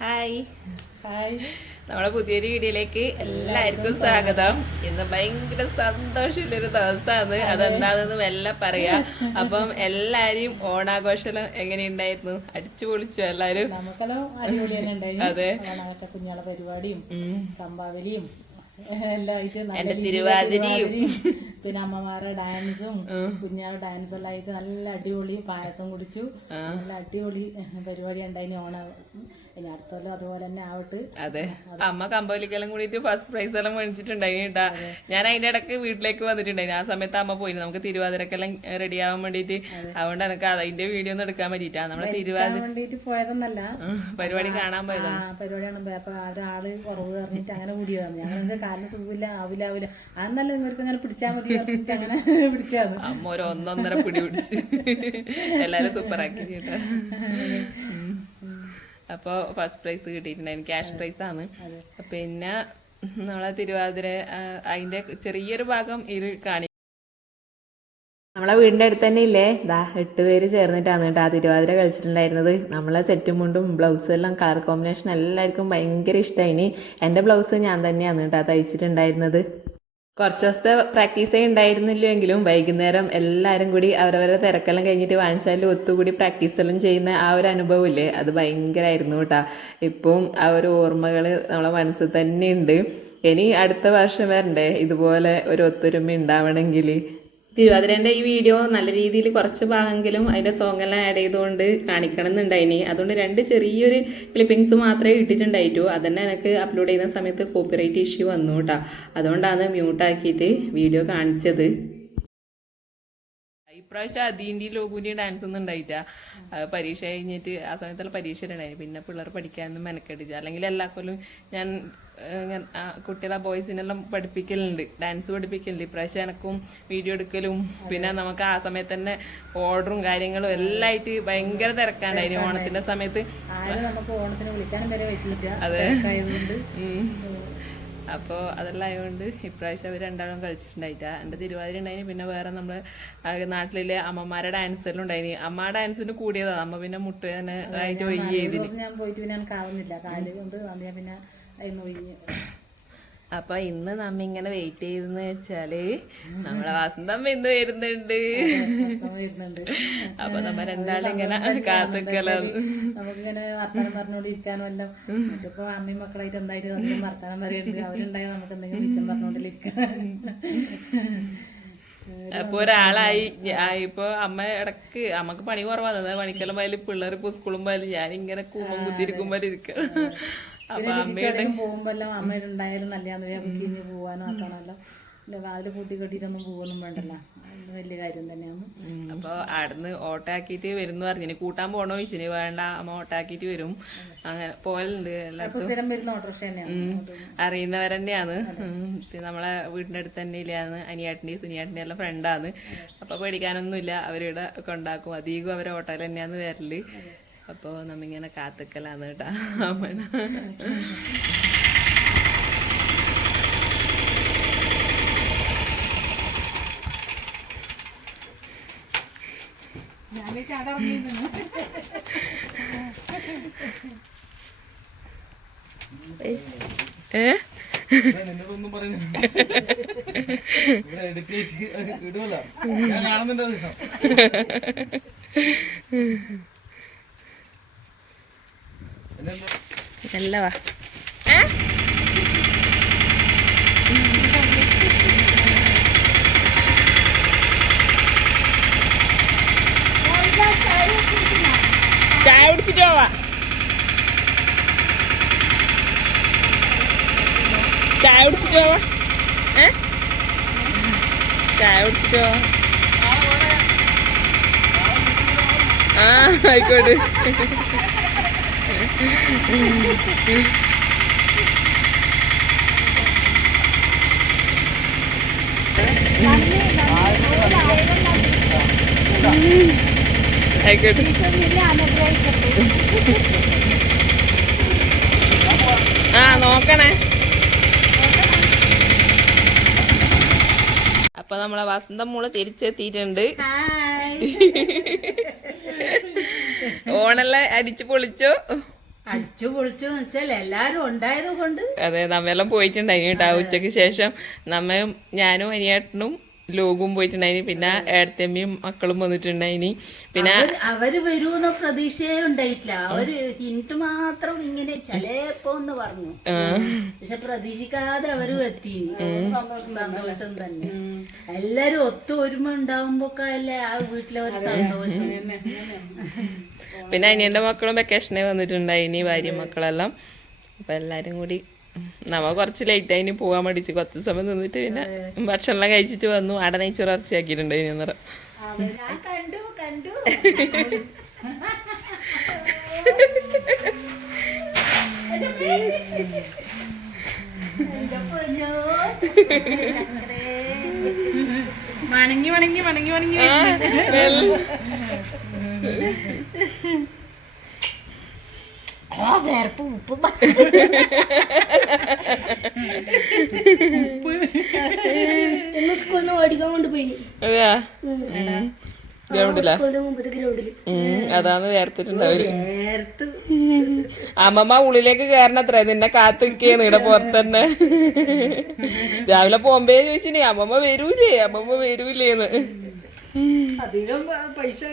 Hi hi നമ്മളെ പുതിയൊരു വീഡിയോയിലേക്ക് എല്ലാവർക്കും സ്വാഗതം. ഇന്ന് ഭയങ്കര സന്തോഷമുള്ളൊരു ദിവസമാണ്. അതെന്താണെന്ന് മെല്ലെ പറയാ. അപ്പം എല്ലാരെയും ഓണാഘോഷം എങ്ങനെയുണ്ടായിരുന്നു? അടിച്ചു പൊളിച്ചു എല്ലാരും? നമുക്കെല്ലാം അടിപൊളി തന്നെ ഉണ്ടായി. അതെ, ഓണാഘോഷ കുഞ്ഞാളെ പരിപാടിയും കമ്പാവലിയും എന്റെ തിരുവാതിരയും പിന്നെ അമ്മമാരുടെ ഡാൻസും കുഞ്ഞാളെ ഡാൻസ് എല്ലാം ആയിട്ട് നല്ല അടിപൊളി പായസം കുടിച്ചു. നല്ല അടിപൊളി പരിപാടി ഉണ്ടായി. ഓണം ഇനി അടുത്തല്ലോ അതുപോലെ തന്നെ ആവട്ടെ. അതെ, അമ്മ കമ്പോലിക്കെല്ലാം കൂടിയിട്ട് ഫസ്റ്റ് പ്രൈസ് എല്ലാം മേടിച്ചിട്ടുണ്ടായി കേട്ടാ. ഞാൻ അതിന്റെ ഇടയ്ക്ക് വീട്ടിലേക്ക് വന്നിട്ടുണ്ടായി. ആ സമയത്ത് അമ്മ പോയി നമുക്ക് തിരുവാതിരക്കെല്ലാം റെഡി ആവാൻ വേണ്ടിട്ട്. അതുകൊണ്ട് എനിക്ക് അതിന്റെ വീഡിയോ ഒന്നും എടുക്കാൻ പറ്റിയിട്ടാ. നമ്മളെ തിരുവാതിര വേണ്ടിട്ട് പോയതെന്നല്ല, പരിപാടി കാണാൻ പോയതാണ്. പരിപാടിയാണ്. അപ്പൊ ഒരാള് കുറവ് പറഞ്ഞിട്ട് അങ്ങനെ കൂടിയതാണ്. ഞങ്ങൾക്ക് കാലിന് സുഖമില്ല, ആവില്ല. അതെന്നല്ല നിങ്ങൾക്ക് അങ്ങനെ പിടിച്ചാൽ മതി പറഞ്ഞിട്ട് അങ്ങനെ പിടിച്ചാണ്. അമ്മ ഒരു ഒന്നൊന്നര പിടി പിടിച്ച് എല്ലാരും സൂപ്പറാക്കി കേട്ടാ. അപ്പോൾ ഫസ്റ്റ് പ്രൈസ് കിട്ടിയിട്ടുണ്ടായിരുന്നു. ക്യാഷ് പ്രൈസ് ആണ്. പിന്നെ നമ്മളെ തിരുവാതിര അതിന്റെ ചെറിയൊരു ഭാഗം ഇത് കാണി. നമ്മളെ വീടിൻ്റെ അടുത്ത് തന്നെ ഇല്ലേ, 8 പേര് ചേർന്നിട്ടാണ് കേട്ടോ ആ തിരുവാതിര കളിച്ചിട്ടുണ്ടായിരുന്നത്. നമ്മളെ സെറ്റും മുണ്ടും ബ്ലൗസും എല്ലാം കളർ കോമ്പിനേഷൻ എല്ലാവർക്കും ഭയങ്കര ഇഷ്ടമായി. എൻ്റെ ബ്ലൗസ് ഞാൻ തന്നെയാണ് കേട്ടോ തയ്ച്ചിട്ടുണ്ടായിരുന്നത്. കുറച്ച് ദിവസത്തെ പ്രാക്ടീസേ ഉണ്ടായിരുന്നില്ലെങ്കിലും വൈകുന്നേരം എല്ലാവരും കൂടി അവരവരുടെ തിരക്കെല്ലാം കഴിഞ്ഞിട്ട് വാങ്ങിച്ചാലും ഒത്തുകൂടി പ്രാക്ടീസെല്ലാം ചെയ്യുന്ന ആ ഒരു അനുഭവം ഇല്ലേ, അത് ഭയങ്കരമായിരുന്നു കേട്ടോ. ഇപ്പം ആ ഒരു ഓർമ്മകൾ നമ്മളെ മനസ്സിൽ തന്നെ ഉണ്ട്. ഇനി അടുത്ത വർഷം വരണ്ടേ ഇതുപോലെ ഒരു ഒത്തൊരുമ ഉണ്ടാവണമെങ്കിൽ. തിരുവാതിരൻ്റെ ഈ വീഡിയോ നല്ല രീതിയിൽ കുറച്ച് ഭാഗമെങ്കിലും അതിൻ്റെ സോങ് എല്ലാം ആഡ് ചെയ്തുകൊണ്ട് കാണിക്കണം എന്നുണ്ടായിനി. അതുകൊണ്ട് 2 ചെറിയൊരു ക്ലിപ്പിങ്സ് മാത്രമേ ഇട്ടിട്ടുണ്ടായിട്ടു. അതന്നെ എനിക്ക് അപ്ലോഡ് ചെയ്യുന്ന സമയത്ത് കോപ്പിറൈറ്റ് ഇഷ്യൂ വന്നു കേട്ടോ. അതുകൊണ്ടാണ് മ്യൂട്ടാക്കിയിട്ട് വീഡിയോ കാണിച്ചത്. ഇപ്രാവശ്യം അതീൻ്റെയും ലോകൂൻ്റെയും ഡാൻസ് ഒന്നും ഉണ്ടായിട്ടാ. പരീക്ഷ കഴിഞ്ഞിട്ട് ആ സമയത്തുള്ള പരീക്ഷ ഉണ്ടായിരുന്നു. പിന്നെ പിള്ളേർ പഠിക്കാനൊന്നും മെനക്കെട്ടില്ല. അല്ലെങ്കിൽ എല്ലാ കൊല്ലം ഞാൻ കുട്ടികളെ ബോയ്സിനെല്ലാം പഠിപ്പിക്കലുണ്ട്, ഡാൻസ് പഠിപ്പിക്കലുണ്ട്. ഇപ്രാവശ്യം എനക്കും വീഡിയോ എടുക്കലും പിന്നെ നമുക്ക് ആ സമയത്ത് തന്നെ ഓർഡറും കാര്യങ്ങളും എല്ലാം ആയിട്ട് ഭയങ്കര തിരക്കാണ്ടായിരുന്നു ഓണത്തിന്റെ സമയത്ത്. അതെ, അപ്പോൾ അതെല്ലാം ആയതുകൊണ്ട് ഇപ്രാവശ്യം അവർ രണ്ടാളും കളിച്ചിട്ടുണ്ടായിട്ടാ. എൻ്റെ തിരുവാതിര ഉണ്ടായിന്. പിന്നെ വേറെ നമ്മൾ നാട്ടിലെ അമ്മമാരുടെ ഡാൻസെല്ലാം ഉണ്ടായിന്. അമ്മ ഡാൻസിന് കൂടിയതാണ്. അമ്മ പിന്നെ മുട്ട തന്നെ ആയിട്ട് ഒയ്യ ചെയ്തിന്. ഞാൻ പോയിട്ട് പിന്നെ എനിക്ക് ആവുന്നില്ല, കാല് കൊണ്ട് ഞാൻ പിന്നെ അതിന് ഒഴിഞ്ഞ്. അപ്പൊ ഇന്ന് നമ്മ ഇങ്ങനെ വെയിറ്റ് ചെയ്തെന്ന് വെച്ചാല് നമ്മളെ വസന്തമ്മ ഇന്ന് വരുന്നുണ്ട്. അപ്പൊ നമ്മ രണ്ടാളും ഇങ്ങനെ കാത്തുക്കലാണ്. നമുക്കിങ്ങനെ വർത്താനം പറഞ്ഞോണ്ടിരിക്കാനും എല്ലാം. ഇപ്പൊ അമ്മയും മക്കളായിട്ട് എന്തായാലും എന്തെങ്കിലും വർത്താനം പറയുന്നുണ്ട്. അവരുണ്ടായാൽ നമുക്ക് എന്തെങ്കിലും വിഷയം പറഞ്ഞോണ്ടിരിക്കാൻ. അപ്പൊ ഒരാളായി ഇപ്പൊ അമ്മ ഇടക്ക് അമ്മക്ക് പണി കുറവാണ്. പണിക്കെല്ലാം പോയാലും പിള്ളേർ ഇപ്പൊ സ്കൂളും പോയാലും ഞാൻ ഇങ്ങനെ കൂമ്പം കുത്തിരിക്കുമ്പോൾ ഇരിക്കണം. അപ്പൊ അമ്മയുടെ പോകുമ്പോ എല്ലാം അമ്മയുടെ ഉണ്ടായാലും നല്ലതാന്ന്. വേഗം തിരിഞ്ഞ് പോവാനും ആക്കണമല്ലോ. വാതിൽ പൂട്ടി കെട്ടിയിട്ടൊന്നും പോവൊന്നും വേണ്ടല്ലോ. വലിയ കാര്യം തന്നെയാണ്. അപ്പൊ അവിടുന്ന് ഓട്ടാക്കിയിട്ട് വരും എന്ന് പറഞ്ഞു. കൂട്ടാൻ പോണോ ചോദിച്ചിന്. വേണ്ട, അമ്മ ഓട്ടാക്കിയിട്ട് വരും. അങ്ങനെ പോലുണ്ട്. അറിയുന്നവരെന്നെയാണ്. പിന്നെ നമ്മളെ വീടിന്റെ അടുത്ത് തന്നെ ഇല്ലാന്ന്. അനിയാട്ടിന്റെയും സുനിയാട്ടിന്റെയും എല്ലാം ഫ്രണ്ടാണ്. അപ്പൊ പേടിക്കാനൊന്നുമില്ല. അവരിവിടെ കൊണ്ടാക്കും. അധികം അവരെ ഓട്ടോയിൽ തന്നെയാന്ന് വരല്. അപ്പോൾ നമ്മിങ്ങനെ കാത്തുക്കലാണ് കേട്ടാ. നല്ലവാ. ചായ കുടിച്ചിട്ട് പോവാ. ചായ കുടിച്ചിട്ട് പോവാ. ചായ കുടിച്ചിട്ട് പോവാ. ആ ആയിക്കോട്ടെ. ആയിക്കോട്ടെ. ആ നോക്കണേ. അപ്പൊ നമ്മളെ വസന്തം മോള് തിരിച്ചെത്തിയിട്ടുണ്ട്. ഓണെല്ലാം അടിച്ചു പൊളിച്ചു. അടിച്ചു പൊളിച്ചു വെച്ചാൽ എല്ലാരും ഉണ്ടായത് കൊണ്ട് അതെ നമ്മെല്ലാം പോയിട്ടുണ്ടായി കേട്ടോ ഉച്ചക്ക് ശേഷം നമ്മയും ഞാനും അനിയേട്ടനും ലോകും പോയിട്ടുണ്ടായിനി പിന്നെ ഏടത്തമ്മയും മക്കളും വന്നിട്ടുണ്ടായിനി പിന്നെ അവര് വരൂന്ന പ്രതീക്ഷയെ ഉണ്ടായിട്ടില്ല അവര് ഹിന്റ് മാത്രം ഇങ്ങനെ ചിലപ്പോന്ന് പറഞ്ഞു പക്ഷെ പ്രതീക്ഷിക്കാതെ അവര് എത്തി സന്തോഷം തന്നെ എല്ലാരും ഒത്തു ഒരുമ ഉണ്ടാവുമ്പോക്കെ അല്ലേ ആ വീട്ടിലെ ഒരു സന്തോഷം പിന്നെ അനിയന്റെ മക്കളും വെക്കേഷനെ വന്നിട്ടുണ്ടായിനി ഭാര്യ മക്കളെല്ലാം അപ്പൊ എല്ലാരും കൂടി നമ്മ കുറച്ച് ലേറ്റ് ആയിന് പോകാൻ വേണ്ടിട്ട് കുറച്ച് സമയം നിന്നിട്ട് പിന്നെ ഭക്ഷണം കഴിച്ചിട്ട് വന്നു അവിടെ നെയ്ച്ചോറ് ഇറച്ചിയാക്കിയിട്ടുണ്ടായിനി അന്നേരം കണ്ടു കണ്ടു വണങ്ങി വണങ്ങി വണങ്ങി വണങ്ങി വേർപ്പ് ഉപ്പ് സ്കൂളിൽ ഓടിക്കാൻ കൊണ്ടുപോയി അതെയാ ഗ്രൗണ്ടിലാ അതാണ് വേർത്തിട്ടുണ്ടാവില്ല അമ്മമ്മ ഉള്ളിലേക്ക് കയറണത്രേ നിന്നെ കാത്തിരിക്കേന്ന് ഇവിടെ പുറത്തന്നെ രാവിലെ പോകുമ്പേ ചോദിച്ചിനി അമ്മമ്മ വരൂലേന്ന് അധികം പൈസ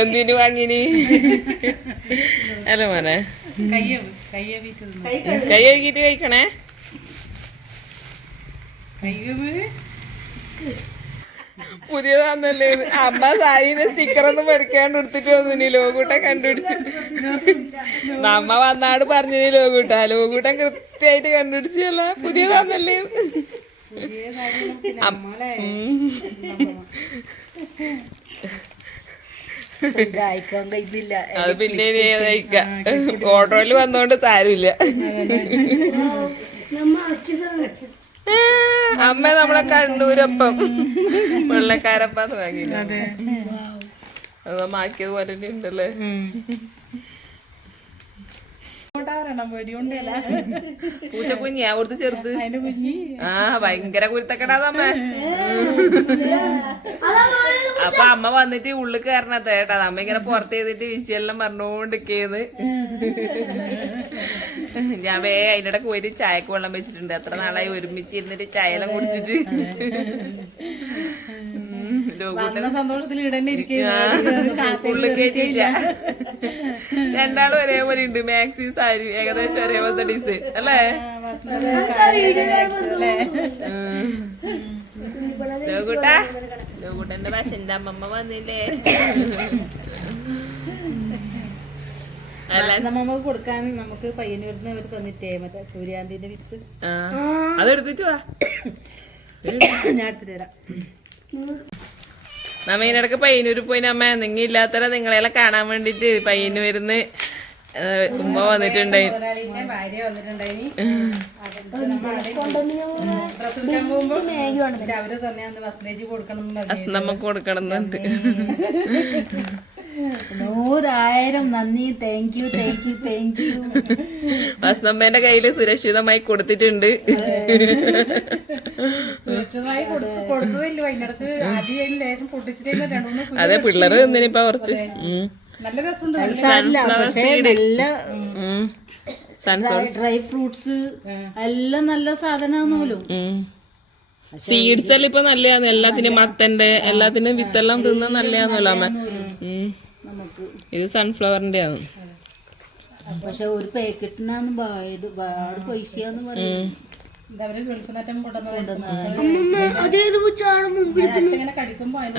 എന്തിനു വാങ്ങിനി അല്ല മോനെ കൈ കഴുകിട്ട് കഴിക്കണേ പുതിയതാന്നല്ലേ അമ്മ സാരിന്റെ സ്റ്റിക്കറൊന്നും മേടിക്കാണ്ട് എടുത്തിട്ട് വന്നിനി ലോകൂട്ടൻ കണ്ടുപിടിച്ചു നമ്മ വന്നാട് പറഞ്ഞിനി ലോകൂട്ടൻ കൃത്യമായിട്ട് കണ്ടുപിടിച്ചല്ല പുതിയതാന്നല്ലേ അത് പിന്നെ ഓട്ടോയില് വന്നോണ്ട് സാരമില്ല അമ്മ നമ്മളെ കണ്ണൂരപ്പം വെള്ളക്കാരപ്പാന്ന് വാങ്ങി അത് മാക്കിയത് പോലെ ഉണ്ടല്ലേ പൂച്ചക്കുഞ്ഞി അവിടുത്തെ ചെറുത് ആ ഭയങ്കര കുരുത്തക്കെടാതമ്മ അപ്പൊ അമ്മ വന്നിട്ട് ഉള്ളിൽ കയറണത് കേട്ടാ അമ്മ ഇങ്ങനെ പുറത്ത് ചെയ്തിട്ട് വിഷയെല്ലാം പറഞ്ഞോണ്ടിരിക്കേന്ന് ഞാൻ അതിൻ്റെ ഇടയ്ക്ക് പോയിട്ട് ചായക്ക് വെള്ളം വെച്ചിട്ടുണ്ട് എത്ര നാളായി ഒരുമിച്ച് ഇരുന്നിട്ട് ചായയെല്ലാം കുടിച്ചിട്ട് സന്തോഷത്തിൽ ഉള്ളിൽ കയറ്റിയില്ല രണ്ടാളും ഒരേപോലെ ഉണ്ട് മാക്സി സാരി ഏകദേശം ഒരേപോലത്തെ ഡിസൈൻ അല്ലേ ലോകൂട്ടന്റെ പശന്റെ അമ്മമ്മ വന്നില്ലേ നമുക്ക് കൊടുക്കാൻ നമുക്ക് പയ്യന്നൂരിന്ന് അവർ തന്നിട്ടേ മറ്റേ സൂര്യാന്തിന്റെ വിത്ത് അതെടുത്തിട്ട് വാ ഞാൻ എടുത്തിട്ട് തരാം നമ്മ ഇതിനിടക്ക് പയ്യന്നൂര് പോയി നമ്മ എന്തെങ്കിലും ഇല്ലാത്തര നിങ്ങളെല്ലാം കാണാൻ വേണ്ടിട്ട് പയ്യന്നൂരിന്ന് ഉമ്മ വന്നിട്ടുണ്ടായി ഭാര്യ വന്നിട്ടുണ്ടായി അവര് തന്നെ വസ്ലേജ് കൊടുക്കണം നമുക്ക് കൊടുക്കണം എന്നുണ്ട് 100,000 നന്ദി താങ്ക് യു വസന്തമ്മേന്റെ കയ്യില് സുരക്ഷിതമായി കൊടുത്തിട്ടുണ്ട് സുരക്ഷിതമായി കൊടുത്തതില്ല അതിനടുത്ത് ആദ്യം ലേശം പൊട്ടിച്ചിട്ട് അതെ പിള്ളേര് തിന്നിനിപ്പ കുറച്ച് നല്ല രസമുണ്ട് ഡ്രൈ ഫ്രൂട്ട്സ് എല്ലാം നല്ല സാധനമാണല്ലോ സീഡ്സ് എല്ലാം ഇപ്പൊ നല്ലതാണ് എല്ലാത്തിനും മത്തന്റെ എല്ലാത്തിനും വിത്തെല്ലാം തിന്നാൻ നല്ലതാണല്ലോ അമ്മ ഇത് സൺഫ്ലവറിന്റെ ആണ് പക്ഷെ ഒരു പാക്കറ്റിനാണ് പാട് പൈസയാന്ന് പറയും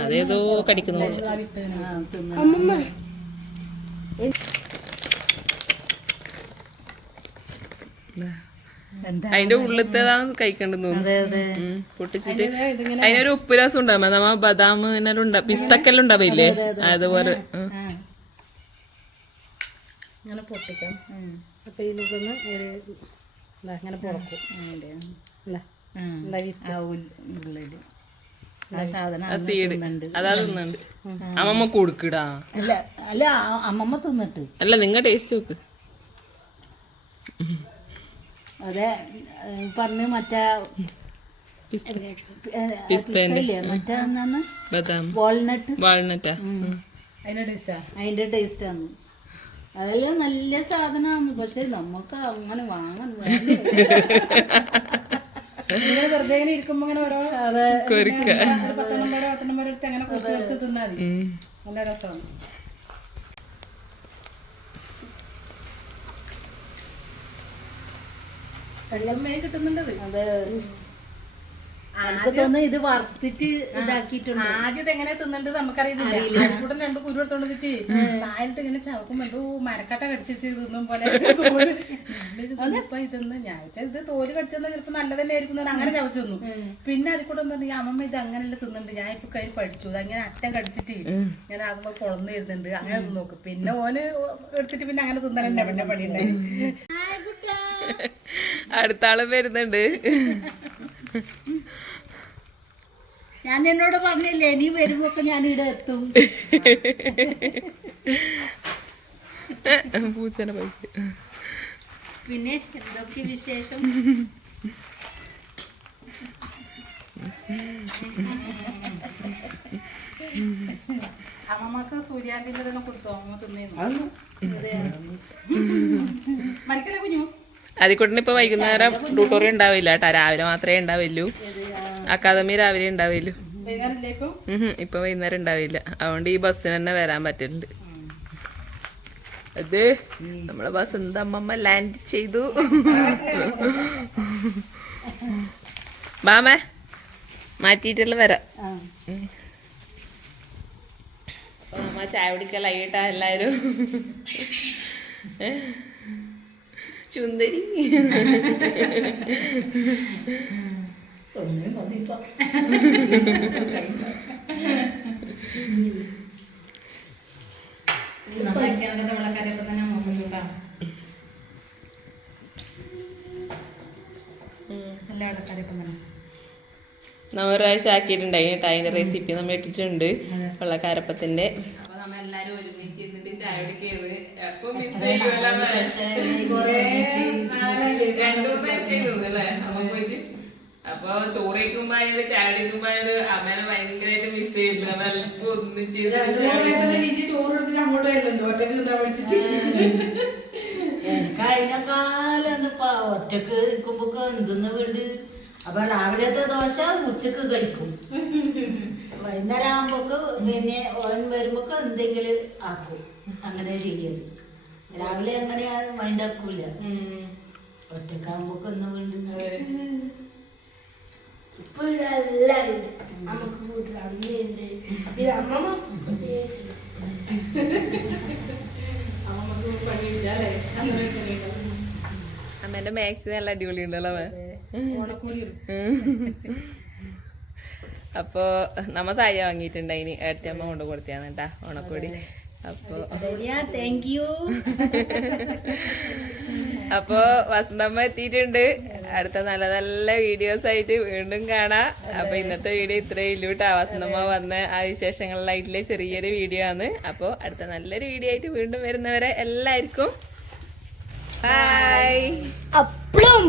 അതേതോ കടിക്കുന്നു അതിന്റെ ഉള്ളിലത്തേതാണ് കഴിക്കേണ്ടത് പൊട്ടിച്ചിട്ട് അതിനൊരു ഉപ്പ് രസം ഉണ്ടാവുമ്പോ നമ്മ ബദാം പിസ്തക്കെല്ലാം ഉണ്ടാവില്ലേ അതുപോലെ അങ്ങനെ പൊട്ടിക്കാം അപ്പൊ ഇതിലൊന്ന് അങ്ങനെ പൊറക്കും സീഡ് അതാ തിന്നുണ്ട് അമ്മമ്മ കൊടുക്കടാ അല്ല അമ്മമ്മ തിന്നിട്ട് അല്ല നിങ്ങ ടേസ്റ്റ് നോക്ക് അതെ പറഞ്ഞ് മറ്റേ മറ്റേ ബദാം വാൾനട്ട് വാൾനട്ടാ അതിന്റെ ടേസ്റ്റ് ആണ് അതെല്ലാം നല്ല സാധനമാണ്, പക്ഷെ നമുക്ക് അങ്ങനെ വാങ്ങാൻ വെറുതെ ഇങ്ങനെ ഇരിക്കുമ്പോ അങ്ങനെ ഓരോ കൊരുക്ക 10 എടുത്ത് അങ്ങനെ കുറച്ച് കുറച്ച് തിന്നാൽ മതി. നല്ല രസമാണ്. കടിയമ്മയെ കിട്ടുന്നുണ്ടത്. അതെ, എനിക്ക് തോന്നുന്നു ഇത് വറുത്തിട്ട് ഇതാക്കിയിട്ടുണ്ട്. ആദ്യം എങ്ങനെ തിന്നണ്ട് നമുക്കറിയില്ല. കൂടെ 2 കുരു എടുത്തോണ്ടിട്ട് താഴോട്ട് ഇങ്ങനെ ചവക്കുമ്പോ എന്തോ മരക്കട്ട കടിച്ചിട്ട് തിന്നും പോലെ ഇപ്പൊ ഇതെന്ന് ഞാൻ ഇത് തോല് കടിച്ചെന്നാ ചിലപ്പോ നല്ല തന്നെ ആയിരിക്കും അങ്ങനെ ചവച്ചു തിന്നു. പിന്നെ അതിൽ കൂടെ എന്താ അമ്മമ്മ ഇത് അങ്ങനെയല്ല തിന്നുണ്ട്, ഞാൻ ഇപ്പൊ കയ്യിൽ പഠിച്ചു. അത് അങ്ങനെ അറ്റം കടിച്ചിട്ട് ഞാൻ ആകുമ്പോ കുളന്ന് വരുന്നുണ്ട്, അങ്ങനെ നോക്കും. പിന്നെ ഓന് എടുത്തിട്ട് പിന്നെ അങ്ങനെ തിന്നന്നെ പിന്നെ പണിയുണ്ടായി. അടുത്ത ആളും വരുന്നുണ്ട്. ഞാൻ എന്നോട് പറഞ്ഞില്ലേ ഇനി വരുമ്പോ ഞാൻ ഇവിടെ എത്തും. പൂച്ചനെ പൈസ. പിന്നെ എന്തൊക്കെ വിശേഷം? അമ്മമ്മക്ക് സൂര്യാന്തിന്റെ തന്നെ കൊടുത്തോ? അമ്മ തിന്നേന്നു മരിക്കല്ലേ കുഞ്ഞു? അതിക്കൂട്ടിന് ഇപ്പൊ വൈകുന്നേരം ട്യൂട്ടോറിയം ഉണ്ടാവില്ല കേട്ടാ, രാവിലെ മാത്രമേ ഉണ്ടാവില്ലൂ. അക്കാദമി രാവിലെ ഉണ്ടാവില്ലു. ഇപ്പൊ വൈകുന്നേരം ഉണ്ടാവില്ല. അതുകൊണ്ട് ഈ ബസ്സിന് തന്നെ വരാൻ പറ്റുന്നുണ്ട്. അത് നമ്മളെ ബസ് എന്താ അമ്മമ്മ ലാൻഡ് ചെയ്തു. ബാമേ മാറ്റിയിട്ടുള്ള വരാം. അപ്പൊ നമ്മ ചായ കുടിക്കലായി കേട്ടാ എല്ലാരും. ചുന്ദരി നമ്മ പ്രാവശ്യം ആക്കിയിട്ടുണ്ടായി കേട്ടോ. അതിന്റെ റെസിപ്പി നമ്മൾ ഇട്ടിട്ടുണ്ട് വെള്ളക്കാരപ്പത്തിന്റെ. അപ്പൊ നമ്മ എല്ലാരും ഒരുമിച്ച് ഇരുന്നിട്ട് ചായ കുടിക്കുന്നത്. അപ്പൊ മിസ് ചെയ്യുമല്ലേ 2-3 ആഴ്ച അല്ലേ അപ്പൊ പോയിട്ട്. അപ്പൊ ചോറ് കഴിക്കുമ്പോ ആയാലും ചായ കുടിക്കുമ്പോ ആയാലും അമ്മേനെ ഭയങ്കരമായിട്ട് മിസ് ചെയ്തില്ല. അപ്പൊ എല്ലാവർക്കും ഒന്നിച്ച് കഴിഞ്ഞ കാലം ഒറ്റക്ക് നിൽക്കുമ്പോ എന്തെന്ന് വേണ്ട. അപ്പൊ രാവിലത്തെ ദോശ ഉച്ചക്ക് കഴിക്കും, വൈകുന്നേരം ആകുമ്പോക്ക് പിന്നെ ഓൻ വരുമ്പോ എന്തെങ്കിലും ആക്കും. അങ്ങനെ ചെയ്യത്. രാവിലെ അങ്ങനെ മൈൻഡാക്കൂല. ഒറ്റക്കാകുമ്പോക്ക് ഒന്നും വേണ്ട. ഇപ്പൊ എല്ലാരും നമുക്ക് അമ്മയുണ്ട്, അമ്മമ്മ അമ്മേന്റെ മാക്സ് നല്ല അടിപൊളി ഉണ്ടല്ലോ. അപ്പൊ നമ്മ സാരി വാങ്ങിയിട്ടുണ്ടായിന്, ഏട്ടമ്മ കൊണ്ട് കൊടുത്തിയാണ് കേട്ടാ ഓണക്കോടി. അപ്പൊ താങ്ക് യു. അപ്പൊ വസന്തമ്മ എത്തിയിട്ടുണ്ട്. അടുത്ത നല്ല നല്ല വീഡിയോസ് ആയിട്ട് വീണ്ടും കാണാം. അപ്പൊ ഇന്നത്തെ വീഡിയോ ഇത്രയേ ഉള്ളൂ കേട്ടോ. വസന്തമ്മ വന്ന ആ വിശേഷങ്ങളിലായിട്ടുള്ള ചെറിയൊരു വീഡിയോ ആണ്. അപ്പൊ അടുത്ത നല്ലൊരു വീഡിയോ ആയിട്ട് വീണ്ടും വരുന്നവരെ എല്ലാവർക്കും ബൈ. അപ്പളും